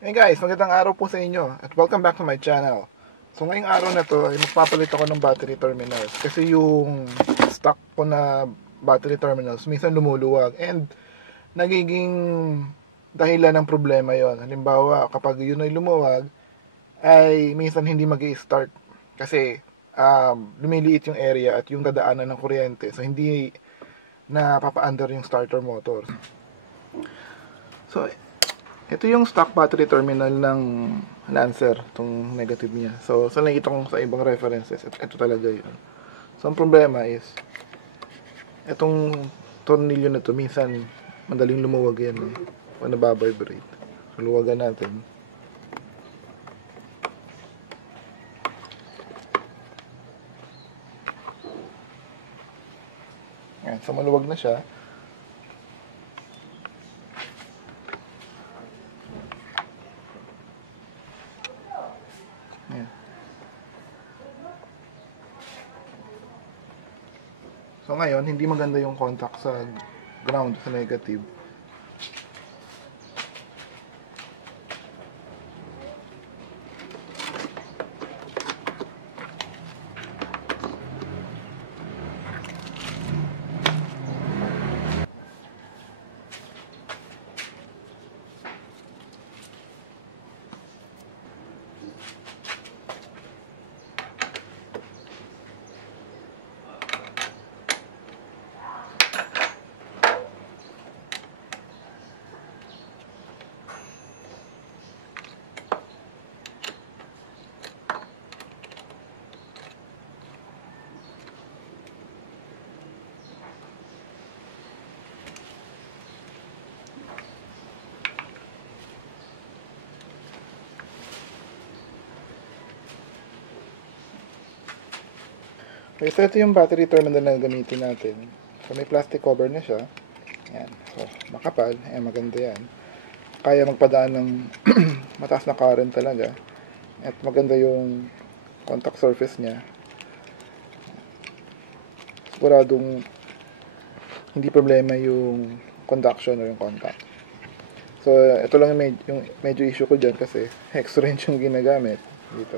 Hey guys, magandang araw po sa inyo at welcome back to my channel. So ngayong araw na to ay magpapalit ako ng battery terminals kasi yung stock ko na battery terminals minsan lumuluwag and nagiging dahilan ng problema yon. Halimbawa, kapag yun ay lumuwag ay minsan hindi mag-i-start kasi lumiliit yung area at yung dadaanan ng kuryente, so hindi na papa-under yung starter motor. So ito yung stock battery terminal ng Lancer, itong negative niya. So nakita ko sa ibang references, ito talaga yun. So ang problema is, itong tornilyo na to, minsan madaling lumuwag yan eh. O nababibrate. So luwagan natin. Yan, so maluwag na siya. Yan. So ngayon, hindi maganda yung contact sa ground, sa negative. Okay, so ito yung battery terminal na gamitin natin. So may plastic cover na siya. Yan. So makapal. Ayan, maganda yan. Kaya magpadaan ng mataas na current talaga. At maganda yung contact surface niya. Siguradong hindi problema yung conduction o yung contact. So ito lang yung medyo issue ko dyan kasi hex wrench yung ginagamit dito.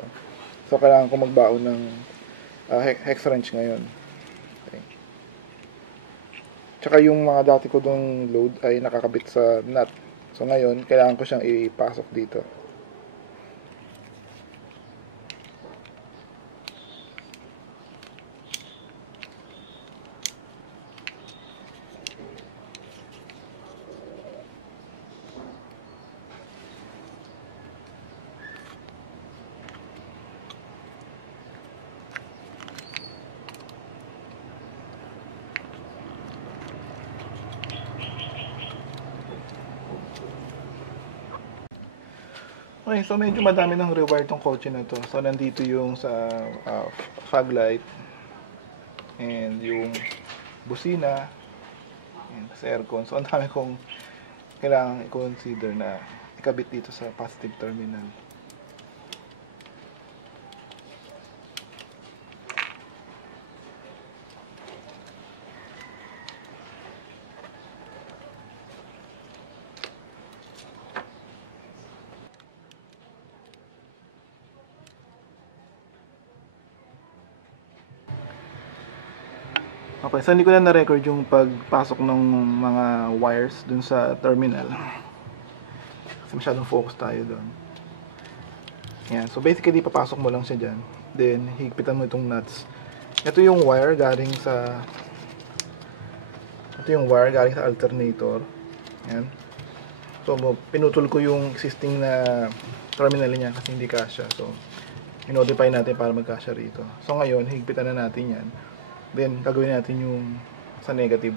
So kailangan ko magbaon ng hex wrench ngayon. Okay. Tsaka yung mga dati ko dong load ay nakakabit sa nut. So ngayon, kailangan ko siyang ipasok dito. Okay, so medyo madami ng rewire tong kotse na to. So nandito yung sa fog light and yung busina and sa aircon. So ang dami kong kailangan i-consider na ikabit dito sa positive terminal. Okay, so hindi ko na na-record yung pagpasok ng mga wires dun sa terminal. Kasi masyadong focus tayo dun. Yan, so basically papasok mo lang siya dyan. Then, higpitan mo itong nuts. Ito yung wire galing sa alternator. Yan. So, pinutol ko yung existing na terminal niya kasi hindi kasya. So, i-notify natin para magkasya rito. So, ngayon, higpitan na natin yan. Then, gagawin natin yung sa negative.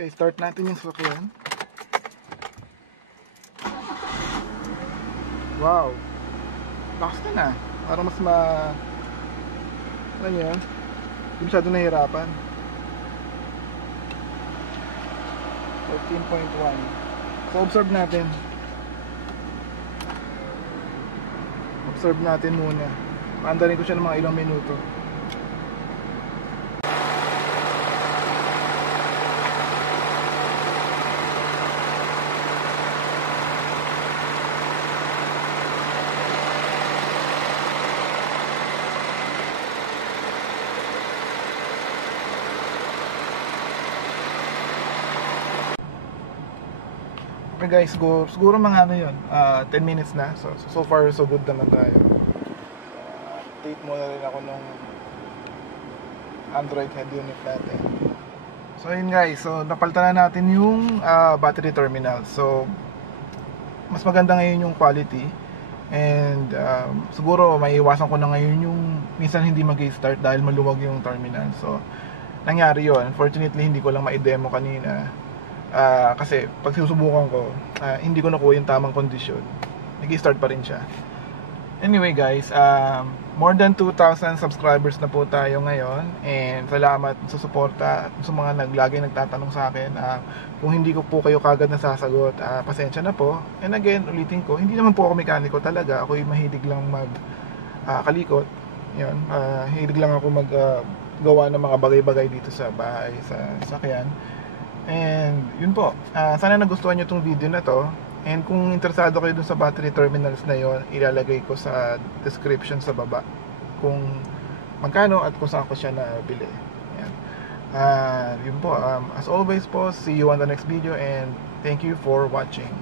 Okay, start natin yung sasakyan. Wow. Lakas ka na. Parang mas ano yun? Hindi masyado nahihirapan. 14.1. So, observe natin. Observe natin muna. Paandarin ko siya ng mga ilang minuto. Okay guys, siguro mga ano yun, 10 minutes na. So far so good naman tayo. Update muna rin ako nung Android head unit natin. So yun guys, so napalitan na natin yung battery terminal. So mas maganda ngayon yung quality. And siguro maiiwasan ko na ngayon yung minsan hindi mag-start dahil maluwag yung terminal. So nangyari yun. Unfortunately hindi ko lang ma-demo kanina. Kasi pag sinusubukan ko, hindi ko nakuha yung tamang kondisyon. Nag-start pa rin siya. Anyway guys, more than 2,000 subscribers na po tayo ngayon. And salamat sa suporta at sa mga lagi nagtatanong sa akin. Kung hindi ko po kayo kagad nasasagot, pasensya na po. And again, ulitin ko, hindi naman po ako mekaniko talaga. Ako'y mahilig lang kalikot. Yun, hilig lang ako gawa ng mga bagay-bagay dito sa bahay, sa sakyan. And yun po, sana nagustuhan nyo itong video na to. And kung interesado kayo dun sa battery terminals na yon, ilalagay ko sa description sa baba kung magkano at kung saan ko siya nabili. Yan. Yun po, as always po, see you on the next video and thank you for watching.